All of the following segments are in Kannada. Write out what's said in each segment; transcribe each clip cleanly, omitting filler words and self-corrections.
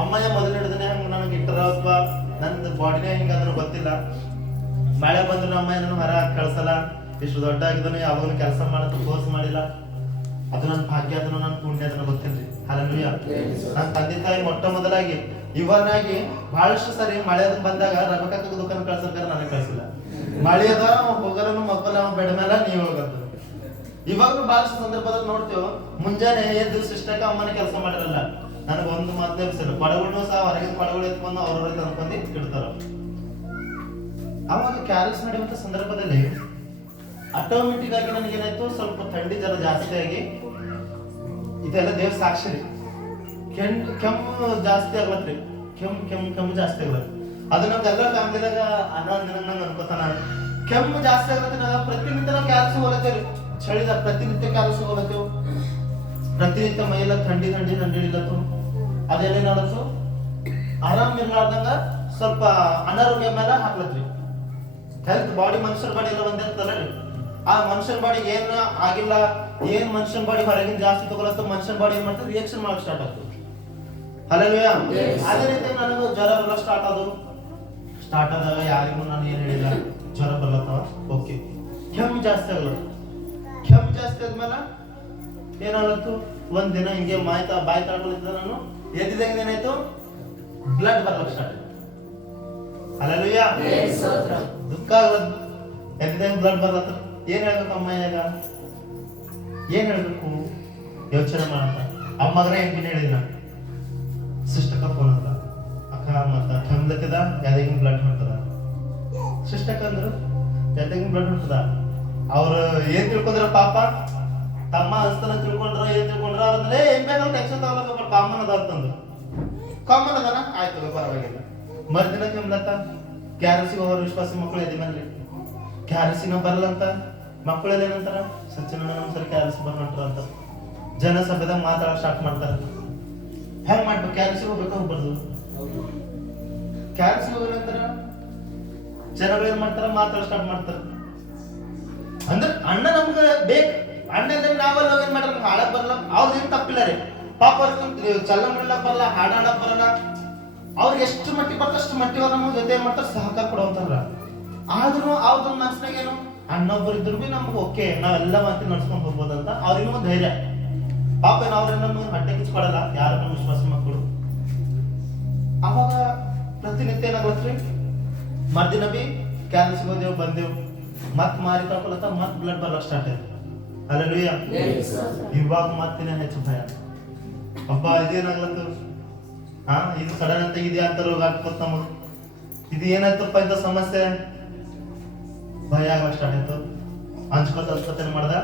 ಅಮ್ಮಯ್ಯ ಮೊದಲು ಹಿಡಿದ್ರೆ ಹಂಗ ನನಗೆ ಇಟ್ಟರಪ್ಪ, ನನ್ನ ಬಾಡಿನೇ ಹಿಂಗಾದ್ರೂ ಗೊತ್ತಿಲ್ಲ. ಮಳೆ ಬಂದ್ರು ಅಮ್ಮಯ್ಯ ನನ್ನ ಹೊರ ಕಳ್ಸಲ್ಲ. ಇಷ್ಟು ದೊಡ್ಡ ಆಗಿದ್ದನು ಯಾವಾಗಲೂ ಕೆಲಸ ಮಾಡೋದು ಫೋರ್ಸ್ ಮಾಡಿಲ್ಲ. ಅದು ನನ್ನ ಭಾಗ್ಯ, ಅದನ್ನು ನನ್ನ ಪುಣ್ಯ, ಅದನ್ನು ಗೊತ್ತಿಲ್ರಿ. ಹಲ್ಲೆಲೂಯಾ. ನನ್ನ ತಂದೆ ತಾಯಿ ಮೊಟ್ಟ ಮೊದಲಾಗಿ ಇವನಾಗಿ ಬಹಳಷ್ಟು ಸರಿ ಮಳೆ ಬಂದಾಗ ರಬಕಕ್ಕ ದುಕಾನ್ ಕಳ್ಸರ್ಕಾರ ನನಗೆ ಕಳ್ಸಿಲ್ಲ. ಮಳೆ ಅದ ಹೋಗರನು ಮಕ್ಕಳ ಬೆಡ ಮೇಲೆ ನೀವು ಹೋಗದ್ದು. ಇವಾಗಲೂ ಬಹಳಷ್ಟು ಸಂದರ್ಭದಲ್ಲಿ ನೋಡ್ತೇವೆ, ಮುಂಜಾನೆ ಎದ್ದು ಸಿಸ್ಟಕ್ಕ ಅಮ್ಮನ ಕೆಲಸ ಮಾಡಿರಲ್ಲ. ನನಗೆ ಒಂದು ಮಾತು ನೆನಪಿಸಿಲ್ಲ, ಪಡಗಳನ್ನು ಸಹ ಹೊರಗಿನ ಪಡಗಳು ಎತ್ಕೊಂಡು ಅವ್ರವ್ರಿಗೆ ತಂದ್ಕೊಂಡು ಇಡ್ತಾರ. ಅವಾಗ ಕ್ಯಾರಲ್ಸ್ ನಡೆಯುವಂತ ಸಂದರ್ಭದಲ್ಲಿ ಆಟೋಮೆಟಿಕ್ ಆಗಿ ನನಗೇನಾಯ್ತು, ಸ್ವಲ್ಪ ಥಂಡಿ ಜರ ಜಾಸ್ತಿ ಆಗಿ, ಇದೆಲ್ಲ ದೇವ್ರ ಸಾಕ್ಷಿ ರೀ, ಕೆಮ್ಮು ಜಾಸ್ತಿ ಆಗ್ಲತ್ರಿ. ಕೆಮ್ಮು ಜಾಸ್ತಿ ಆಗ್ಲತ್. ಅದು ನಮ್ಗೆಲ್ಲ ಫ್ಯಾಮಿಲಿದಾಗ ನಂಗೆ ಅನ್ಕೋತಾನ, ಕೆಮ್ಮು ಜಾಸ್ತಿ ಆಗ್ಲತ್ತ. ನಾವು ಪ್ರತಿನಿತ್ಯ ನಾವು ಕ್ಯಾಲ್ಸ್ ಹೋಗತ್ತೇವ್ರಿ, ಚಳಿದಾಗ ಪ್ರತಿನಿತ್ಯ ಕ್ಯಾಲ್ಸ್ ಹೋಗತ್ತೇವು. ಪ್ರತಿನಿತ್ಯ ಮೈಯೆಲ್ಲ ಥಂಡಿ ಹಿಡಿಲತ್ತು. ಅದೆಲ್ಲ ಏನಾಡತ್ತು, ಆರಾಮ್ ಇರ್ಲಾರ್ದಂಗ ಸ್ವಲ್ಪ ಅನಾರೋಗ್ಯ ಮೇಲೆ ಹಾಕ್ಲತ್ರಿ. ಹೆಲ್ತ್ ಬಾಡಿ, ಮನುಷ್ಯನ ಬಾಡಿ ಎಲ್ಲ ಒಂದಿರ್ತಲ್ಲ ರೀ. ಆ ಮನುಷ್ಯನ ಬಾಡಿಗೆ ಏನ್ ಆಗಿಲ್ಲ, ಏನ್ ಮನುಷ್ಯನ ಬಾಡಿ ಹೊರಗಿನ ಜಾಸ್ತಿ ತಗೊಳತ್ತ, ಮನುಷ್ಯನ ಬಾಡಿ ಏನ್ ಮಾಡ್ತದೆ, ರಿಯಾಕ್ಷನ್ ಮಾಡಕ್ ಸ್ಟಾರ್ಟ್ ಆಗ್ತದೆ. ಹಲ್ಲೆಲೂಯಾ. ಅದೇ ರೀತಿ ನನಗೂ ಜ್ವರ ಬರಲ್ಲ ಸ್ಟಾರ್ಟ್ ಆದಾಗ ಯಾರಿಗೂ ನಾನು ಏನ್ ಹೇಳಿಲ್ಲ, ಜ್ವರ ಬರ್ಲತ್ತವ, ಓಕೆ. ಕೆಮ್ಮು ಜಾಸ್ತಿ ಆದ್ಮೇಲೆ ಏನಾಗತ್ತು, ಒಂದ್ ದಿನ ಹಿಂಗೆ ಬಾಯಿ ತಾಳ್ಕೊಳಿದ್ದ ನಾನು ಎದ್ದಿದಾಗ ಏನಾಯ್ತು, ಬ್ಲಡ್ ಬರ್ಲಕ್ ಸ್ಟಾರ್ಟ್ ಆಯ್ತು. ಹಲ್ಲೆಲೂಯಾ. ದುಃಖ ಆಗಲ್ಲ, ಎದ್ದಿದಾಗ ಬ್ಲಡ್ ಬರ್ಲತ್ತ. ಏನ್ ಹೇಳ್ಬೇಕು ಅಮ್ಮಯ್ಯಾಗ, ಏನ್ ಹೇಳ್ಬೇಕು ಯೋಚನೆ ಮಾಡತ್ತ. ಅಮ್ಮಗ್ರೆ ಹೆಂಗಿನ ಹೇಳಿಲ್ಲ, ಸಿಸ್ಟಕ್ಕ ಫೋನ್ ಅದ, ಅಕ್ಕ ಮತ್ತ ಕೆಮ್ಲತ್ತದ, ಯಾವ್ದಾಗಿನ ಬ್ಲಡ್ ಹೊಂಟದ. ಸಿಸ್ಟಕ್ಕ ಅಂದ್ರು ಯಾವ್ದಾಗಿನ ಬ್ಲಡ್ ಹೊಂಟದ. ಅವ್ರು ಏನ್ ತಿಳ್ಕೊಂಡ್ರ ಪಾಪ, ತಮ್ಮ ಅನ್ಸ್ತಾನ ತಿಳ್ಕೊಂಡ್ರ, ಏನ್ ತಿಳ್ಕೊಂಡ್ರ, ಅವ್ರಲ್ಲೇ ಏನ್ ಬೇಕಾದ್ರೆ ಟೆನ್ಷನ್ ತಗೊಳ್ಳೋದು, ಕಾಮನ್ ಅದ ಅಂತಂದ್ರು. ಕಾಮನ್ ಅದನ ಆಯ್ತು, ಪರವಾಗಿಲ್ಲ. ಮರುದಿನ ಕೆಮ್ಲತ್ತ, ಕ್ಯಾರಸಿಗೆ ಹೋಗೋರು ವಿಶ್ವಾಸಿ ಮಕ್ಕಳು ಎದಿ ಮೇಲೆ ಕ್ಯಾರಸಿನ ಬರಲ್ಲ ಅಂತ ಮಕ್ಕಳೆಲ್ಲ ಏನಂತಾರ, ಸಚಿನ ನಮ್ಸರಿ ಕ್ಯಾರಸಿ ಬರ್ನಂಟ್ರ ಅಂತ ಜನಸಭೆದಾಗ ಮಾತಾಡಕ್ ಸ್ಟಾರ್ಟ್ ಮಾಡ್ತಾರ. ಹೆಂಗ್ ಮಾಡ್ಬೇಕು, ಕ್ಯಾರಸಿಗೆ ಹೋಗ್ಬೇಕು, ಹೋಗ್ಬಾರ್ದು. ಕ್ಯಾರಸಿಗೆ ಹೋಗ್ರಂತಾರ ಜನಗಳು ಏನ್ ಮಾಡ್ತಾರ, ಮಾತಾಡ ಸ್ಟಾರ್ಟ್ ಮಾಡ್ತಾರ. ಅಂದ್ರೆ ಅಣ್ಣ ನಮ್ಗೆ ಬೇಕು, ಅಣ್ಣ ಅಂದ್ರೆ ನಾವೆಲ್ಲ ಏನ್ ಮಾಡ್ರ, ನಮ್ಗೆ ಹಾಡಕ್ ಬರಲ್ಲ, ಅವ್ರದ್ದು ಏನ್ ತಪ್ಪಿಲ್ಲ ರೀ. ಪಾಪ ಅವ್ರಿಗೆ ಚಲ್ಲ ಮಾಡಲಕ್ ಬರಲ್ಲ, ಹಾಡಾಡಕ್ ಬರಲ್ಲ. ಅವ್ರಿಗೆ ಎಷ್ಟು ಮಟ್ಟಿಗೆ ಬರ್ತದೆ ಅಷ್ಟು ಮಟ್ಟಿಗೆ ಅವ್ರ ನಮ್ಮ ಜೊತೆ ಏನ್ ಮಾಡ್ತಾರೆ, ಸಹಕಾರ ಕೊಡುವಂತಾರ. ಆದ್ರೂ ಅವ್ರ ಮನಸ್ಸಿನಾಗ ಏನು, ಅಣ್ಣೊಬ್ಬರು ಇದ್ರು ಬಿ ನಮ್ಗೆ ಓಕೆ, ನಾವೆಲ್ಲ ಮಾತಿ ನಡ್ಸ್ಕೊಂಡ್ ಹೋಗ್ಬೋದಂತ ಅವ್ರಿಗೂ ಒಂದು ಧೈರ್ಯ. ಪಾಪ ಅವ್ರೇನ ಹೊಟ್ಟೆ ಕಿಚ್ಕೊಡಲ್ಲ ಯಾರು ನಮ್ಮ ವಿಶ್ವಾಸ ಮಕ್ಕಳು. ಅವಾಗ ಪ್ರತಿನಿತ್ಯ ಏನಾಗತ್ರಿ, ಮರ್ದಿನ ಬಿ ಕ್ಯಾನ್ಸರ್ ಸಿಗೋದೇವು, ಬಂದೇವು, ಮತ್ ಮಾರಿ ತಗೊಳತ್ತ, ಮತ್ ಬ್ಲಡ್ ಬರ್ಲಕ್ ಸ್ಟಾರ್ಟ್ ಆಯ್ತು. ಹಲ್ಲೆಲೂಯಾ. ಇವಾಗ ಮತ್ತಿನ ಹೆಚ್ಚು ಭಯ, ಅಬ್ಬ ಇದೇನಾಗ್ಲತ್ತು, ಇದು ಸಡನ್ ಅಂತ ಇದೆಯಾ ಅಂತ ರೋಗ ಆಗ್ತದ ನಮಗ್, ಇದು ಏನಾಯ್ತಪ್ಪ ಇಂತ ಸಮಸ್ಯೆ, ಭಯ ಆಗಕ್ ಸ್ಟಾರ್ಟ್ ಆಯ್ತು. ಅನ್ಸ್ಕೊತ ಮಾಡ್ದ,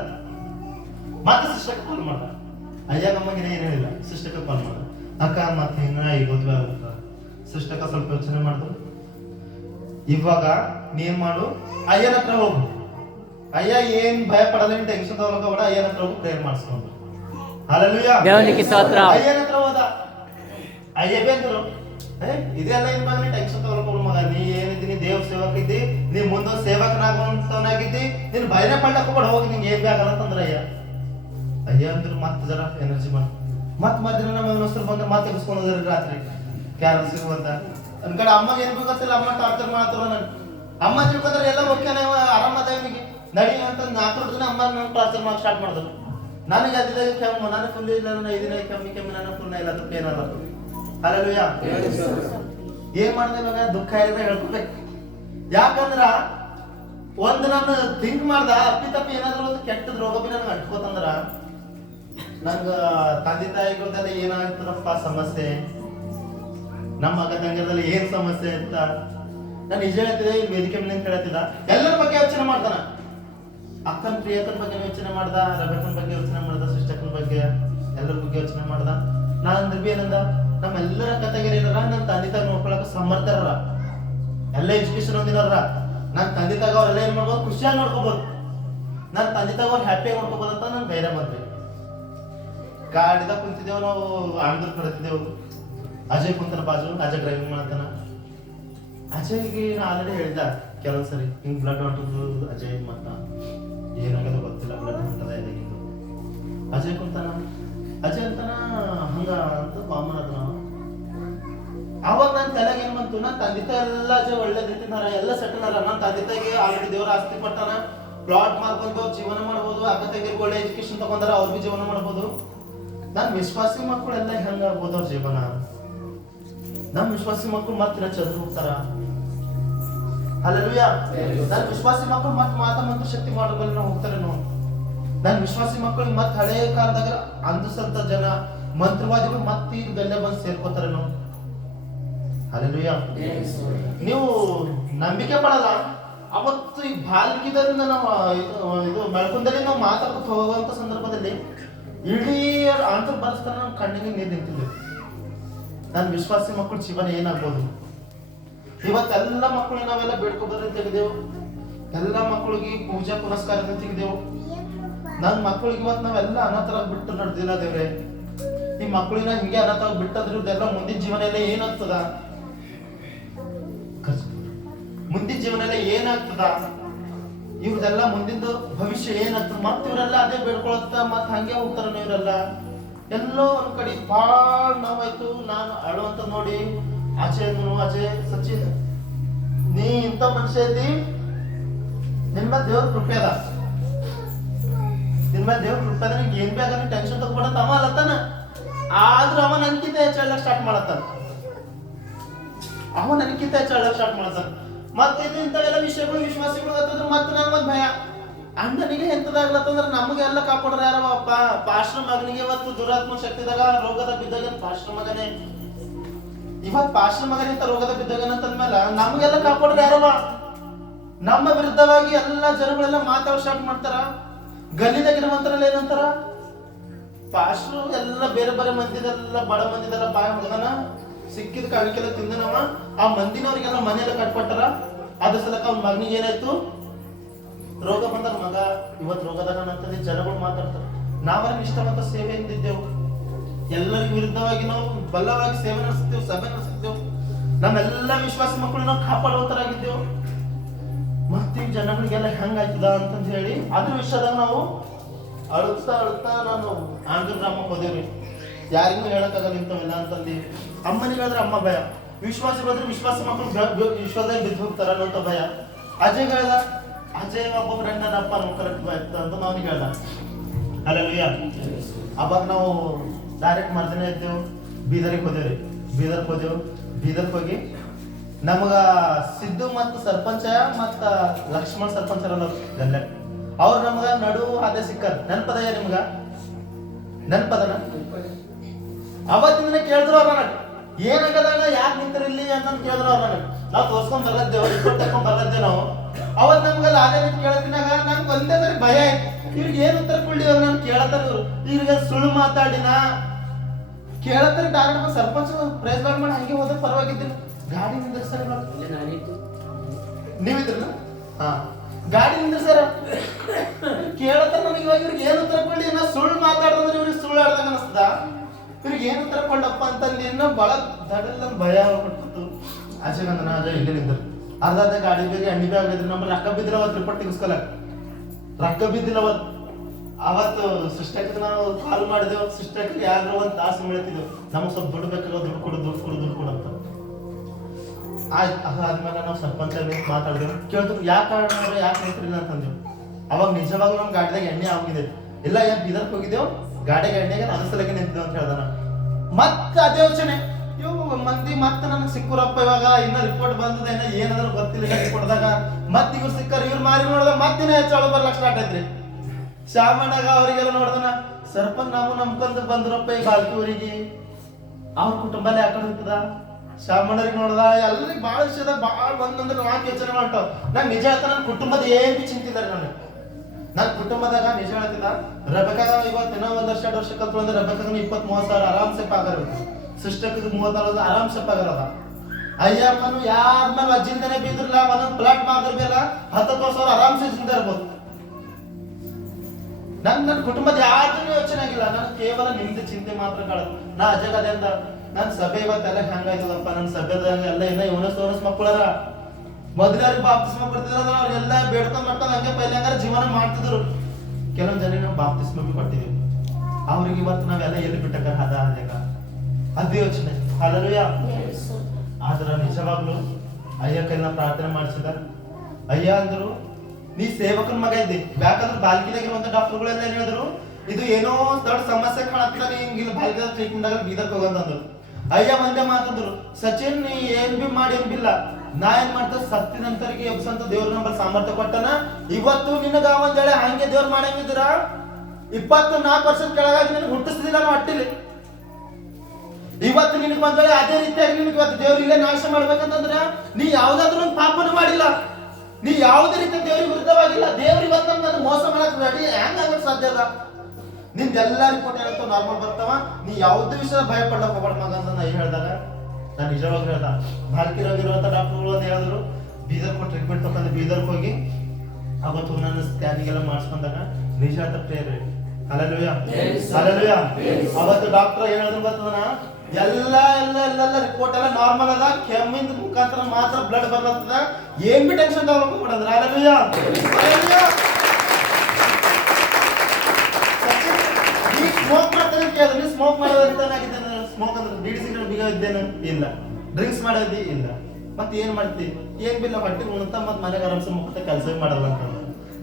ಮತ್ತೆ ಸಿಸ್ಟರ್ಗೆ ಕಾಲ್ ಮಾಡ್ದ. ಅಯ್ಯ ನಮಗಿನ ಏನ್ ಹೇಳಿಲ್ಲ, ಸಿಸ್ಟರ್ಗೆ ಕಾಲ್ ಮಾಡ್ದ, ಅಕ್ಕ ಮತ್ತೆ ಹಿಂಗ ಈಗ ಗೊತ್ತೇ ಆಗುತ್ತ. ಸಿಸ್ಟರ್ಕ ಸ್ವಲ್ಪ ಯೋಚನೆ ಮಾಡ್ದು, ಇವಾಗ ನೀನ್ ಮಾಡು, ಅಯ್ಯನ ಹತ್ರ ಹೋಗು. ಅಯ್ಯ ಏನ್ ಭಯ ಪಡಲ್ಲ, ಟೆನ್ಷನ್ ತಗೊಳಕ ಬೇಡ, ಅಯ್ಯನ ಹತ್ರ ಹೋಗಿ ಪ್ರೇಯರ್ ಮಾಡಿಸ್ಕೊಂಡು. ಹಲ್ಲೆಲೂಯಾ. ಅಯ್ಯನ ಹತ್ರ ಹೋದ, ಅಯ್ಯ ಬೇಂದ್ರು, ಇದೆಲ್ಲ ಏನ್ ಮಗ, ಟೆನ್ಷನ್ ತಗೊಳ್ಕೊಂಡು ಮಗ, ನೀ ಏನಿದ್ದೀನಿ ದೇವ್ರ ಸೇವಕ ಇದ್ದಿ, ನೀ ಮುಂದೊಂದು ಸೇವಕನಾಗುವಂತವನಾಗಿದ್ದಿ, ನೀನ್ ಭಯನೇ ಪಡ್ಲಕ್ಕ ಬೇಡ, ಹೋಗಿ ನಿಂಗೆ ಏನ್ ಬೇಕಾಗಲ್ಲ ಅಂತಂದ್ರ ಅಯ್ಯ ಅಂದ್ರು. ಮತ್ ಜರ ಎನರ್ಜಿ ಮತ್ ಮಧ್ಯಾಹ್ನ ನಮ್ಮ ಹೆಸರು ಬಂದ್ರೆ ಮತ್ತೆ ಎಬ್ಸ್ಕೊಂಡ್ರಿ ರಾತ್ರಿ ಕ್ಯಾರಲ್ ಸಿಗುವಂತ. ನನ್ ಕಡೆ ಅಮ್ಮಗೆ ಏನ್ ಗೊತ್ತಿಲ್ಲ, ಅಮ್ಮ ಟಾರ್ಚರ್ ಮಾಡ್ತಾರ. ನನ್ ಅಮ್ಮ ತಿಳ್ಕೊಂಡ್ರೆ ಎಲ್ಲ ಓಕೆ, ನಾವು ಆರಾಮದೇವಿಗೆ ನಡಿ ಅಂತ 4 ದಿನ ಅಮ್ಮ ಟಾರ್ಚರ್ ಮಾಡಕ್ ಸ್ಟಾರ್ಟ್ ಮಾಡಿದ್ರು. ನನಗೆ ಅದಿದಾಗ ಕೆಮ್ಮು, ನನಗೆ ಫುಲ್ ಇಲ್ಲ, ನನ್ನ 5 ದಿನ ಕೆಮ್ಮಿ ನನಗೆ ಫುಲ್ ಇಲ್ಲ, ತಪ್ಪು ಏನಲ್ಲ. ಹಲ್ಲೆಲೂಯಾ. ಏನ್ ಮಾಡಿದೆ ಇವಾಗ, ದುಃಖ ಇರೋದ ಹೇಳ್ಕೊಬೇಕು. ಯಾಕಂದ್ರ ಒಂದು ನಾನು ಥಿಂಕ್ ಮಾಡ್ದ, ಅಪ್ಪಿ ಏನಾದ್ರು ಒಂದು ಕೆಟ್ಟದ ರೋಗ ಬಿ ನನಗೆ ಅಂಟ್ಕೋತಂದ್ರ, ನಂಗ ತಂದೆ ತಾಯಿಗಳದೆಲ್ಲ ಏನಾಗ್ತದಪ್ಪ ಸಮಸ್ಯೆ, ನಮ್ಮ ಅಕ್ಕ ತಂಗಿರದಲ್ಲಿ ಏನ್ ಸಮಸ್ಯೆ ಅಂತ ನಾನು ನಿಜ ಹೇಳ್ತಿದ್ದೆ. ಈ ವೇದಿಕೆ ಮೇಲೆ ಹೇಳ್ತಿದ್ದ, ಎಲ್ಲರ ಬಗ್ಗೆ ಯೋಚನೆ ಮಾಡ್ತಾನ. ಅಕ್ಕನ ಪ್ರಿಯಕನ ಬಗ್ಗೆ ಯೋಚನೆ ಮಾಡ್ದ, ರಬೇಕನ ಬಗ್ಗೆ ಯೋಚನೆ ಮಾಡ್ದ, ಸಿಸ್ಟರ್ಕನ ಬಗ್ಗೆ, ಎಲ್ಲರ ಬಗ್ಗೆ ಯೋಚನೆ ಮಾಡ್ದ. ನಾನ್ ಬಿ ಏನಂದ, ನಮ್ಮೆಲ್ಲರ ಅಕ್ಕ ತಂಗಿರ ನನ್ನ ತಂದೆ ತಾಯಿ ನೋಡ್ಕೊಳಕ ಸಮರ್ಥರ, ಎಲ್ಲ ಎಜುಕೇಶನ್ ಹೊಂದಿನವ್ರ. ನನ್ನ ತಂದೆ ತಾಗ ಅವ್ರೆಲ್ಲ ಏನ್ ಮಾಡ್ಬೋದು, ಖುಷಿಯಾಗಿ ನೋಡ್ಕೋಬಹುದು, ನನ್ನ ತಂದೆ ತಾಗ ಅವ್ರು ಹ್ಯಾಪಿಯಾಗಿ ನೋಡ್ಕೋಬಹುದು ಅಂತ ನನ್ ಧೈರ್ಯ ಬಂದ್ರಿ. ಗಾಡಿದಾಗ ಕುಂತಿದ್ದೇವು, ನಾವು ಆಂಧ್ರ ಕಳಿತಿದ್ದೆವು. ಅಜಯ್ ಕುಂತನ ಬಾಜು, ಅಜಯ್ ಡ್ರೈವಿಂಗ್ ಮಾಡ್ತಾನ. ಅಜಯ್ಗೆ ನಾ ಆಲ್ರೆಡಿ ಹೇಳಿದ್ದ ಕೆಲವೊಂದ್ಸರಿ, ಹಿಂಗ್ ಬ್ಲಡ್ ಹೊಂಟದ್ದು ಅಜಯ್ ಮತ್ತ ಏನಾಗದ ಗೊತ್ತಿಲ್ಲ, ಬ್ಲಡ್ ಹೊಂಟದ ಇದಾಗಿದ್ದು. ಅಜಯ್ ಕುಂತಾನ, ಅಜಯ್ ಅಂತಾನ ಹಂಗ ಅಂತ ಕಾಮನ್ ಅದ. ಅವಾಗ ನನ್ನ ತಲೆಗೆ ಏನ್ ಬಂತು, ನನ್ನ ತಂದೆ ತಾಯಿ ಎಲ್ಲ ಒಳ್ಳೇದಿಟ್ಟಿನಾರ, ಎಲ್ಲ ಸೆಟಲ್ ಅರ. ನನ್ನ ತಂದೆ ತಾಯಿಗೆ ಆಲ್ರೆಡಿ ದೇವ್ರ ಆಸ್ತಿ ಕೊಟ್ಟಾನ, ಪ್ಲಾಟ್ ಮಾಡ್ಕೊಂಡು ಅವ್ರು ಜೀವನ ಮಾಡ್ಬೋದು, ಅಕ್ಕ ತಂಗಿಗೆ ಒಳ್ಳೆ ಎಜುಕೇಶನ್ ತಗೊಂಡಾರ, ಅವ್ರು ಭೀ ಜೀವನ ಮಾಡ್ಬೋದು. ನನ್ನ ವಿಶ್ವಾಸಿ ಮಕ್ಕಳೆಲ್ಲ ಹೆಂಗ ಆಗ್ಬೋದು ಅವ್ರ ಜೀವನ? ನಮ್ಮ ವಿಶ್ವಾಸಿ ಮಕ್ಕಳು ಮತ್ತೆ ಚದುರು ಹೋಗ್ತಾರ. ಹಲ್ಲೆಲೂಯಾ. ನನ್ನ ವಿಶ್ವಾಸಿ ಮಕ್ಕಳು ಮತ್ತೆ ಮಾತ ಶಕ್ತಿ ಮಾಡೋದ್ರಲ್ಲಿ ನಾವು ಹೋಗ್ತಾರೇನೋ? ನನ್ನ ವಿಶ್ವಾಸಿ ಮಕ್ಕಳು ಮತ್ತೆ ಹಳೆಯ ಕಾಲದಾಗ ಅಂದಿಸಂತ ಜನ ಮಂತ್ರವಾದಿಗಳು ಮತ್ತೆ ಈಗ ಬೆಲೆ ಬಂದು ಸೇರ್ಕೋತಾರೇನೋ? ಹಲ್ಲೆಲೂಯಾ. ನೀವು ನಂಬಿಕೆ ಪಡಲ್ಲ. ಅವತ್ತು ಈ ಬಾಲ್ಕಿದರಿಂದ ನಾವು ಇದು ಮೆಳ್ಕೊಂಡಲ್ಲಿ ನಾವು ಮಾತಾಡ್ಕೊತ ಹೋಗುವಂತ ಸಂದರ್ಭದಲ್ಲಿ ಇಡೀ ಆನ್ಸರ್ ಬರೆಸ್ತಾನೆ ನಮ್ಮ ಕಣ್ಣಿಗೆ ನೀರು ನಿಂತಿದ್ವಿ. ನನ್ನ ವಿಶ್ವಾಸಿ ಮಕ್ಕಳು ಜೀವನ ಏನಾಗ್ಬೋದು? ಇವತ್ತೆಲ್ಲ ಮಕ್ಕಳು ನಾವೆಲ್ಲ ಬೇಡ್ಕೊಬರ್ರಿ ತೆಗೆದೆವು, ಎಲ್ಲ ಮಕ್ಕಳಿಗೆ ಪೂಜಾ ಪುನಸ್ಕಾರ ತೆಗೆದೆವು. ನನ್ನ ಮಕ್ಕಳಿಗೆ ಇವತ್ತು ನಾವೆಲ್ಲ ಅನಾಥರ ಬಿಟ್ಟು ನಡೆದಿಲ್ಲ ದೇವ್ರೆ. ಈ ಮಕ್ಕಳಿನ ಹಿಂಗೆ ಅನಾಥ ಬಿಟ್ಟದ್ರೆ ಇದೆಲ್ಲ ಮುಂದಿನ ಜೀವನ ಎಲ್ಲ ಏನಾಗ್ತದ? ಮುಂದಿನ ಜೀವನ ಎಲ್ಲ ಏನಾಗ್ತದ? ಇವ್ರದೆಲ್ಲ ಮುಂದಿನ ಭವಿಷ್ಯ ಏನಾಗ್ತದ? ಮತ್ ಇವರೆಲ್ಲ ಅದೇ ಬೇಡ್ಕೊಳತ್ತ ಮತ್ ಹಂಗೆ ಹೋಗ್ತಾರ. ಇವರೆಲ್ಲ ಎಲ್ಲೋ ಒಂದ್ ಕಡೆ ಬಾಳ ನೋವಾಯ್ತು. ನಾನು ಅಳುವಂತ ನೋಡಿ ಅಜಯ್ ಸಚಿನ್, ನೀ ಇಂಥ ಮನುಷ್ಯ ಐತಿ, ನಿನ್ ಮೇಲೆ ದೇವ್ರ ಕೃಪೆ ಅದ, ನಿನ್ ಮೇಲೆ ದೇವ್ರ ಕೃಪೆ ಅದ. ನಿಂಗೆ ಏನ್ ಬೇಕಾದ್ರೆ ಟೆನ್ಷನ್ ತಗೊಂಡ ಅವ ಅಲ್ಲತ್ತಾನ. ಆದ್ರೂ ಅವ ನನ್ಕಿಂತ ಹೆಚ್ಚಾಡ್ಲಕ್ ಸ್ಟಾರ್ಟ್ ಮಾಡತ್ತಾನ. ಮತ್ತೆ ಇಂಥವೆಲ್ಲ ವಿಷಯಗಳು ವಿಶ್ವಾಸಿಗಳು ಗೊತ್ತಿದ್ರು ಮತ್ತೆ ನಂಗೊಂದ್ ಭಯ. ಅಣ್ಣನಿಗೆ ಎಂತದಾಗ್ಲತ್ತಂದ್ರ ನಮಗೆಲ್ಲ ಕಾಪಾಡ್ರ ಯಾರವಪ್ಪ? ಪಾಶ್ರ ಮಗನಿಗೆ ಇವತ್ತು ದುರಾತ್ಮ ಶಕ್ತಿದಾಗ ರೋಗದ ಬಿದ್ದಾಗ ಪಾಶ್ರ ಮಗನೇ, ಇವತ್ ಪಾಶ್ರ ಮಗನಿಂತ ರೋಗದ ಬಿದ್ದಾಗಂತಂದ್ಮೇಲೆ ನಮಗೆಲ್ಲ ಕಾಪಾಡ್ರ ಯಾರವ? ನಮ್ಮ ವಿರುದ್ಧವಾಗಿ ಎಲ್ಲ ಜನಗಳೆಲ್ಲ ಮಾತಾಡ ಸ್ಟಾರ್ಟ್ ಮಾಡ್ತಾರ. ಗಲ್ಲಿದಾಗಿರುವಂತರಲ್ಲಿ ಏನಂತಾರ? ಪಾಶ್ರು ಎಲ್ಲ ಬೇರೆ ಬೇರೆ ಮಂದಿದೆಲ್ಲ ಬಡ ಮಂದಿದೆಲ್ಲ ಬಾಯ ಹೊಡೆದನ, ಸಿಕ್ಕಿದ ಕಾಣಿಕೆಲ್ಲ ತಿಂದನವ. ಆ ಮಂದಿನವ್ರಿಗೆಲ್ಲ ಮನೆಯೆಲ್ಲ ಕಟ್ಕೊಟ್ಟಾರ. ಅದ್ರ ಸಲಕ ಅವ್ನ ಮಗನಿಗೆ ಏನಾಯ್ತು? ರೋಗ ಬಂದಾಗ ಮಗ ಇವತ್ತು ರೋಗದಾಗ ಅಂತಂದು ಜನಗಳು ಮಾತಾಡ್ತಾರೆ. ನಾವಲ್ಲಿ ನಿಷ್ಠಾವಂತ ಸೇವೆಯಿಂದ ಇದ್ದೆವು, ಎಲ್ಲರಿಗೂ ವಿರುದ್ಧವಾಗಿ ನಾವು ಬಲವಾಗಿ ಸೇವೆ ನಡೆಸಿದ್ದೆವು, ಸಭೆ ನಡೆಸಿದ್ದೆವು. ನಮ್ಮೆಲ್ಲ ವಿಶ್ವಾಸ ಮಕ್ಕಳು ನಾವು ಕಾಪಾಡುವಂತರಾಗಿದ್ದೆವು. ಮತ್ತೆ ಈ ಜನಗಳಿಗೆಲ್ಲ ಹೆಂಗಾಯ್ತದ ಅಂತಂದು ಹೇಳಿ ಅದ್ರ ವಿಷಯದಾಗ ನಾವು ಅಳುತ್ತಾ ನಾನು ಆಂಧ್ರ ಗ್ರಾಮಕ್ಕೆ ಹೋದೇವ್ರಿ. ಯಾರಿಗೂ ಹೇಳಕ್ಕಾಗಲ್ಲ ಇಂಥವೆಲ್ಲ ಅಂತಂದು. ಅಮ್ಮನಿಗೆ ಹೇಳಿದ್ರೆ ಅಮ್ಮ ಭಯ, ವಿಶ್ವಾಸಿಗೆ ಹೋದ್ರೆ ವಿಶ್ವಾಸ ಮಕ್ಕಳು ವಿಶ್ವಾಸದಾಗ ಬಿದ್ದು ಹೋಗ್ತಾರ ಅನ್ನೋಂಥ ಭಯ. ಅಜಯ್ ಹೇಳ್ದ, ಅಜಯ್ ಒಬ್ಬ ಫ್ರೆಂಡ್ ನನ್ನಪ್ಪ ನಮ್ಗೆ ಕರೆಕ್ಟ್ ಆಯ್ತು ಅಂತ ಅವನಿಗೆ ಹೇಳ್ದ. ಹಲ್ಲೆಲೂಯಾ. ಅವಾಗ ನಾವು ಡೈರೆಕ್ಟ್ ಮರ್ದಿನ ಇದ್ದೇವು, ಬೀದರ್ಗೆ ಹೋದೇವ್ರಿ. ಬೀದರ್ಗೆ ಹೋಗಿ ನಮಗ ಸಿದ್ದು ಮತ್ತು ಸರ್ಪಂಚ ಮತ್ತು ಲಕ್ಷ್ಮಣ್ ಸರ್ಪಂಚರಲ್ಲ ಗಲ್ಲೆ, ಅವ್ರು ನಮ್ಗ ನಡು ಅದೇ ಸಿಕ್ಕರ್. ನೆನಪದಯ್ಯ ನಿಮ್ಗ? ನೆನಪದನ? ಅವತ್ತಿನ ಕೇಳಿದ್ರು ಅವ್ರ ನನಗೆ ಏನಾಗದಾಗ ಯಾಕೆ ನಿಂತಿರಲಿ ಅಂತ ಕೇಳಿದ್ರು ಅವ್ರ ನನಗೆ. ನಾವು ತೋರ್ಸ್ಕೊಂಡ್ ಬರ್ಲದ್ದೇವ್, ರಿಪೋರ್ಟ್ ತಕೊಂಡ್ ಬರ್ಲದ್ದೆ ನಾವು. ಅವತ್ ನಮ್ಗೆಲ್ಲ ಅದೇ ರೀತಿ ಕೇಳತ್ತಿನಾಗ ನನ್ಗೆ ಒಂದೇ ಸರಿ ಭಯ ಆಯ್ತು. ಇವ್ರಿಗೆ ಏನು ಉತ್ತರ ಕೊಡ್ಲಿ ಅವ್ರು? ನಾನು ಕೇಳತ್ತಾರ ಇವ್ರು, ಇವ್ರಿಗೆ ಸುಳ್ಳು ಮಾತಾಡಿನ ಕೇಳತ್ತಾರ. ಡೈರೆಕ್ಟ್ ಸರ್ಪಂಚ ಪ್ರೈಸ್ ಗಾರ್ಡ್ ಮಾಡಿ ಹಂಗೆ ಹೋದ್ರೆ ಪರವಾಗಿದ್ದಿಲ್ಲ. ಗಾಡಿ ನಿಂದ್ರಸರ ನೀವಿದ್ರಲ್ಲ? ಹಾ, ಗಾಡಿ ನಿಂದ್ರಸರ ಕೇಳತ್ತಾರ. ನನಗೆ ಇವಾಗ ಇವ್ರಿಗೆ ಏನು ಉತ್ತರ ಕೊಡ್ಲಿ? ನಾ ಸುಳ್ಳು ಮಾತಾಡೋದ್ರೆ ಇವ್ರಿಗೆ ಸುಳ್ಳು ಆಡ್ದಂಗ ಅನಿಸ್ತದ. ಇವ್ರಿಗೆ ಏನು ಉತ್ತರ ಕೊಡಪ್ಪ ಅಂತಂದು ಇನ್ನೂ ಬಹಳ ದಡಲ್ಲ ಭಯ ಆಗ್ಬಿಟ್ಟು ಆಚೆಗಂದನ ಅಜಯ್ ಇಲ್ಲೇ ನಿಂದ್ರು. ಅರ್ಧ ಗಾಡಿ ಬೇಗ ಎಣ್ಣೆ ಬ್ಯಾಗ್ ಇದ್ರೆ ನಮ್ಮ ರೊಕ್ಕ ಬಿದ್ದಿಲ್ಲ. ಅವತ್ತು ರಿಪೋರ್ಟ್ ತೆಗಿಸ್ಕೊಲ್ಲ, ರೊಕ್ಕ ಬಿದ್ದಿಲ್ಲ ಅವತ್ತು ಸಿಸ್ಟರ್ಗೆ ನಾವು ಕಾಲ್ ಮಾಡಿದೆವು. ಸಿಸ್ಟರ್ಗೆ ಯಾರು ಒಂದು ತಾಸು ಮಾಡ್ತಿದ್ದೆವು, ನಮಗೆ ಸ್ವಲ್ಪ ದುಡ್ಡು ಬೇಕಾಗ ದುಡ್ಡು ಕೊಡು ಅಂತ. ಆಯ್ತು, ಅದಾದ್ಮೇಲೆ ನಾವು ಸರ್ಪಂಚ ಮಾತಾಡಿದೆವು. ಕೇಳಿದ್ರು ಯಾಕೆ ನಿಂತಿರಲಿಲ್ಲ ಅಂತಂದೆವು. ಅವಾಗ ನಿಜವಾಗ್ಲೂ ನಮ್ಮ ಗಾಡಿದಾಗ ಎಣ್ಣೆ ಆಗಿದೆ. ಇಲ್ಲ ಯಾಕೆ ಬೀದರ್ಗೆ ಹೋಗಿದ್ದೆವು, ಗಾಡಿಗೆ ಎಣ್ಣೆಗೆ ಅನುಸಲಕ್ಕೆ ನಿಂತಿದ್ದೆವು ಅಂತ ಹೇಳ್ದಾನ. ಮತ್ತೆ ಅದೇ ಯೋಚನೆ, ಇವು ಮಂದಿ ಮತ್ತೆ ನನಗೆ ಸಿಕ್ಕೂರಪ್ಪ. ಇವಾಗ ಇನ್ನ ರಿಪೋರ್ಟ್ ಬಂದದ, ಇನ್ನ ಏನಾದ್ರು ಗೊತ್ತಿಲ್ಲ ರಿಪೋರ್ಟ್ದಾಗ. ಮತ್ತೆ ಇವ್ರು ಸಿಕ್ಕಾರ, ಇವ್ರು ಮಾರಿ ನೋಡಿದಾಗ ಮತ್ತಿನ ಹೆಚ್ಚಾಳು ಬರ್ಲಕ್ ಸ್ಟಾರ್ಟ್ ಐತ್ರಿ. ಶಾಮಣ್ಣಗ ಅವರಿಗೆಲ್ಲ ನೋಡ್ದನ, ಸರ್ಪಂಚ್ ನಾವು ನಂಬ್ಕೊಂಡ್ ಬಂದ್ರಪ್ಪ ಈ ಬಾಲ್ಕಿ ಊರಿಗೆ, ಅವ್ರ ಕುಟುಂಬಲ್ಲಿ ಯಾಕಡೆ ಹೋಗ್ತದ. ಶಾಮಣ್ಣರಿಗೆ ನೋಡ್ದ, ಎಲ್ಲರಿಗೆ ಭಾಳ ವಿಷಯದಾಗ ಭಾಳ ಬಂದಂದ್ರೆ ನಾಲ್ಕು ಯೋಚನೆ ಮಾಡ್ತಾವ. ನಂಗೆ ನಿಜ ಹೇಳ್ತಾ ನನ್ನ ಕುಟುಂಬದ ಏನ್ ಬಿ ಚಿಂತಿದ್ದಾರೆ. ನನ್ನ ಕುಟುಂಬದಾಗ ನಿಜ ಹೇಳ್ತಿದ್ದ. ರಬೆಕಾಗ ಇವತ್ತು ಇನ್ನೂ 1 ವರ್ಷ 2 ವರ್ಷ ಕಲ್ತ್ಕೊಂಡ್ರೆ ರಬೆಕಾಗ 20-30 ಸಾವಿರ ಆರಾಮ್ಸೆ ಪಾಗಾರ ಇರುತ್ತೆ. ಸಿಸ್ಟರ್ಗೆ 30-40 ಆರಾಮ್ಸೆ ಪಾಗಾರ ಅದ. ಅಯ್ಯಪ್ಪನು ಯಾರ ಮೇಲೆ ಅಜ್ಜಿಂದನೇ ಬಿದ್ದಿರಲ್ಲ, ಒಂದೊಂದು ಪ್ಲಾಟ್ ಮಾಡಿರ್ಬೇಕಲ್ಲ 10-20 ಸಾವಿರ ಆರಾಮ್ಸೆ ಜಿಂದ ಇರ್ಬೋದು. ನನ್ನ ಕುಟುಂಬದ ಯಾರ್ದು ಯೋಚನೆ ಆಗಿಲ್ಲ. ನಾನು ಕೇವಲ ನಿಮ್ದು ಚಿಂತೆ ಮಾತ್ರ ಕಾಳದು. ನಾ ಅಜಗದಿಂದ ನನ್ನ ಸಭೆ ಇವತ್ತೆಲ್ಲ ಹೆಂಗಾಯ್ತದಪ್ಪ. ನನ್ನ ಸಭೆದಾಗ ಎಲ್ಲ ಇನ್ನ ಯೋನಸ್ ಮಕ್ಕಳರ ಮೊದಲಾರಿಗೆ ಬಾಪ್ತಿಸ್ಮ ಕೊಡ್ತಿದ್ರ, ಅವ್ರೆಲ್ಲ ಬೇಡ್ಕೊಂಡ್ ಮಾಡ್ಕೊಂಡು ಹಂಗೆ ಪೈಲೆ ಹಂಗಾರ ಜೀವನ ಮಾಡ್ತಿದ್ರು. ಕೆಲವೊಂದು ಜನ ನಾವು ಬಾಪ್ತಿಸ್ಮ ಕೊಟ್ಟಿದ್ದೀವಿ, ಅವ್ರಿಗೆ ಇವತ್ತು ನಾವೆಲ್ಲ ಎಲ್ಲಿ ಬಿಟ್ಟಕ್ಕ ಅದ ಅದೇ ಯೋಚನೆ. ಹಲ್ಲೆಲೂಯಾ. ಆದ್ರ ನಿಜವಾಗ್ಲು ಅಯ್ಯ ಕೈನ ಪ್ರಾರ್ಥನೆ ಮಾಡಿಸಿದ. ಅಯ್ಯ ಅಂದ್ರು, ನೀ ಸೇವಕನ ಮಗ ಇದ್ದಿ. ಯಾಕಂದ್ರೆ ಬಾಲ್ಕಿದಾಗಿರುವಂತ ಡಾಕ್ಟರ್ಗಳೆಲ್ಲ ಏನ್ ಹೇಳಿದ್ರು, ಇದು ಏನೋ ದೊಡ್ಡ ಸಮಸ್ಯೆ ಕಾಣತ್ತ, ನೀ ಹಿಂಗಿಲ್ಲ ಬಾಲ್ಕಿದ ಟ್ರೀಟ್ಮೆಂಟ್ ಆಗಲ್ಲ ಬೀದರ್ಕ್ ಹೋಗಂತಂದ್ರು. ಅಯ್ಯ ಒಂದೇ ಮಾತಂದ್ರು, ಸಚಿನ್ ನೀ ಏನ್ ಬಿ ಮಾಡಿ ಏನ್ಬಿಲ್ಲ, ನಾ ಏನ್ ಮಾಡ್ತ ಸತ್ತಿನಂತರಿಗೆ ಎಬ್ಸಂತ ದೇವ್ರ ನಮ್ಮಲ್ಲಿ ಸಾಮರ್ಥ್ಯ ಕೊಟ್ಟನ. ಇವತ್ತು ನಿನಗ ಒಂದ್ ವೇಳೆ ಹಂಗೆ ದೇವ್ರು ಮಾಡಂಗಿದ್ರ 24 ವರ್ಷದ ಕೆಳಗಾಗಿ ನಿನಗೆ ಹುಟ್ಟಿಸ್ತಿಲ್ಲ ನಾವು ಅಟ್ಟಿಲಿ. ಇವತ್ತು ನಿನಗೆ ಒಂದ್ ವೇಳೆ ಅದೇ ರೀತಿಯಾಗಿ ನಿನಗೆ ಇವತ್ತು ದೇವ್ರು ಇಲ್ಲೇ ನಾಶ ಮಾಡ್ಬೇಕಂತಂದ್ರ ನೀ ಯಾವ್ದಾದ್ರು ಒಂದು ಪಾಪನ ಮಾಡಿಲ್ಲ, ನೀ ಯಾವುದೇ ರೀತಿ ದೇವ್ರಿಗೆ ವಿರುದ್ಧವಾಗಿಲ್ಲ. ದೇವ್ರು ಇವತ್ತು ನಮ್ಗೆ ಮೋಸ ಮಾಡಕ್ ರೆಡಿ ಹೆಂಗ್ ಆಗಕ್ ಸಾಧ್ಯ ಅಲ್ಲ. ನಿಮ್ದೆಲ್ಲ ರಿಪೋರ್ಟ್ ಏನಂತ ನಾರ್ಮಲ್ ಬರ್ತಾವ, ನೀ ಯಾವ್ದು ವಿಷಯ ಭಯ ಪಡ್ಲಕ್ ಹೋಗ್ಬೇಡ ಮಗ ಅಂತ ನಾ ಹೇಳಿದಾಗ ನಾನು ನಿಜವಾಗ್ಲೂ ಹೇಳ್ದ. ಬಾಲ್ಕಿರೋಗಿರುವಂತ ಡಾಕ್ಟರ್ಗಳು ಅಂತ ಹೇಳಿದ್ರು, ಬೀದರ್ ಟ್ರೀಟ್ಮೆಂಟ್ ತಗೊಂಡು ಬೀದರ್ಗೆ ಹೋಗಿ ಅವತ್ತು ನಾನು ಸ್ಕ್ಯಾನಿಂಗ್ ಎಲ್ಲ ಮಾಡಿಸ್ಕೊಂಡಾಗ ನಿಜ ಪ್ರೇರೆ ಅಲ್ಲಲ್ವಯ್ಯ ಅಲ್ಲಲ್ವಯ್ಯ. ಅವತ್ತು ಡಾಕ್ಟರ್ ಏನ್ ಹೇಳಿದ್ರು ಬರ್ತದನ, ಎಲ್ಲ ರಿಪೋರ್ಟ್ ಎಲ್ಲ ನಾರ್ಮಲ್ ಅದ, ಕೆಮ್ಮಿಂದ ಮುಖಾಂತರ ಮಾತ್ರ ಬ್ಲಡ್ ಬರ್ಲತ್ತದ, ಏನ್ ಬಿ ಟೆನ್ಷನ್ ತಗೊಳಕ್ ಹೋಗ್ಬಿಡಂದ್ರ. ಅಲ್ಲಲ್ವಯ್ಯ ನೀ ಸ್ಮೋಕ್ ಮಾಡ್ತಾನೆ ಕೇಳಿದ್ರೆ, ನೀ ಸ್ಮೋಕ್ ಮಾಡೋದಂತಾಗಿದ್ದೆ. ಸ್ಮೋಕ್ ಅಂದ್ರೆ ಬೀಡಿ ಸಿಗರೇಟ್ ಬಿಗ ಇದ್ದೇನೆ ಇಲ್ಲ, ಡ್ರಿಂಕ್ಸ್ ಮಾಡೋದಿ ಇಲ್ಲ, ಮತ್ತೆ ಏನ್ ಮಾಡ್ತಿ, ಏನ್ ಬಿಲ್ಲ ಹೊಟ್ಟೆ ಉಣ್ತಾ ಮತ್ ಮನೆಗೆ ಆರಾಮ್ಸ ಮುಕ್ತ ಕೆಲಸ ಮಾಡಲ್ಲ ಅಂತ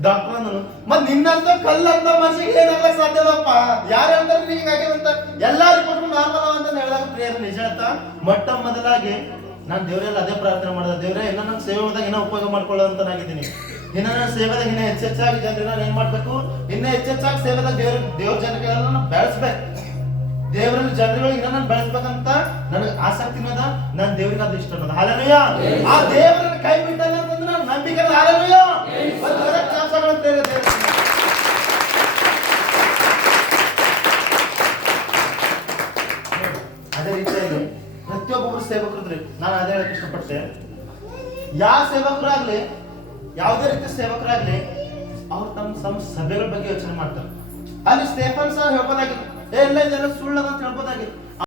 ಡಾಕ್ಟರ್ ಅಂದನು. ಮತ್ ನಿನ್ನಂತ ಕಲ್ಲಂತ ಮನುಷ್ಯಗೆ ಏನಾಗಲ್ಲ ಸಾಧ್ಯ ಅಲ್ಲಪ್ಪ. ಯಾರು ಹೇಳ್ತಾರೆ ನಿನಗೆ ಆಗ್ಯದಂತ, ಎಲ್ಲಾ ರಿಪೋರ್ಟ್ ನಾರ್ಮಲ್ ಅಂತ ಹೇಳಿದಾಗ ಪ್ರೇಯರ್ ನಿಜ ಹೇಳ್ತಾ ಮೊಟ್ಟ ಮೊದಲಾಗಿ ನಾನು ದೇವರೆಲ್ಲ ಅದೇ ಪ್ರಾರ್ಥನೆ ಮಾಡಿದೆ, ದೇವ್ರೆ ಇನ್ನ ನನ್ನ ಸೇವೆದಾಗ ಏನೋ ಉಪಯೋಗ ಮಾಡ್ಕೊಳ್ಳೋಂತನಾಗಿದ್ದೀನಿ. ಇನ್ನ ನನ್ನ ಸೇವೆದಾಗ ಇನ್ನ ಹೆಚ್ಚೆಚ್ಚಾಗಿ ಜನರನ್ನ ಏನ್ ಮಾಡ್ಬೇಕು, ಇನ್ನ ಹೆಚ್ಚೆಚ್ಚಾಗಿ ಸೇವೆದಾಗ ದೇವ್ರ ಜನಗಳನ್ನ ಬೆಳೆಸ್ಬೇಕು, ದೇವರಲ್ಲಿ ಜನರುಗಳಿಗೆ ನಾನು ಬೆಳೆಸ್ಬೇಕಂತ ನನಗೆ ಆಸಕ್ತಿ ಅದ. ನಾನು ದೇವ್ರಿಗೆ ಅದು ಇಷ್ಟ ಅನ್ನೋದು. ಹಾಲೆಲೂಯ. ಆ ದೇವರನ್ನ ಕೈ ಬಿಟ್ಟಲ್ಲ ಅಂತಂದ್ರೆ ನಾನು ನಂಬಿಕೆ ಇಲ್ಲ. ಹಾಲೆಲೂಯ. ಅದೇ ರೀತಿಯಾಗಿ ಪ್ರತಿಯೊಬ್ಬರು ಸೇವಕರಿದ್ರಿ, ನಾನು ಅದೇ ಹೇಳಕ್ ಇಷ್ಟಪಟ್ಟೆ. ಯಾವ ಸೇವಕರಾಗ್ಲಿ, ಯಾವುದೇ ರೀತಿ ಸೇವಕರಾಗ್ಲಿ, ಅವ್ರು ತಮ್ಮ ಸಭೆಗಳ ಬಗ್ಗೆ ಯೋಚನೆ ಮಾಡ್ತಾರೆ. ಅಲ್ಲಿ ಸ್ಟೇಫನ್ ಸಹ ಹೇಳ್ಬೋದಾಗಿತ್ತು, ಎಲ್ಲ ಇದೆಲ್ಲ ಸುಳ್ಳದ ಅಂತ ಹೇಳ್ಬೋದಾಗಿತ್ತು.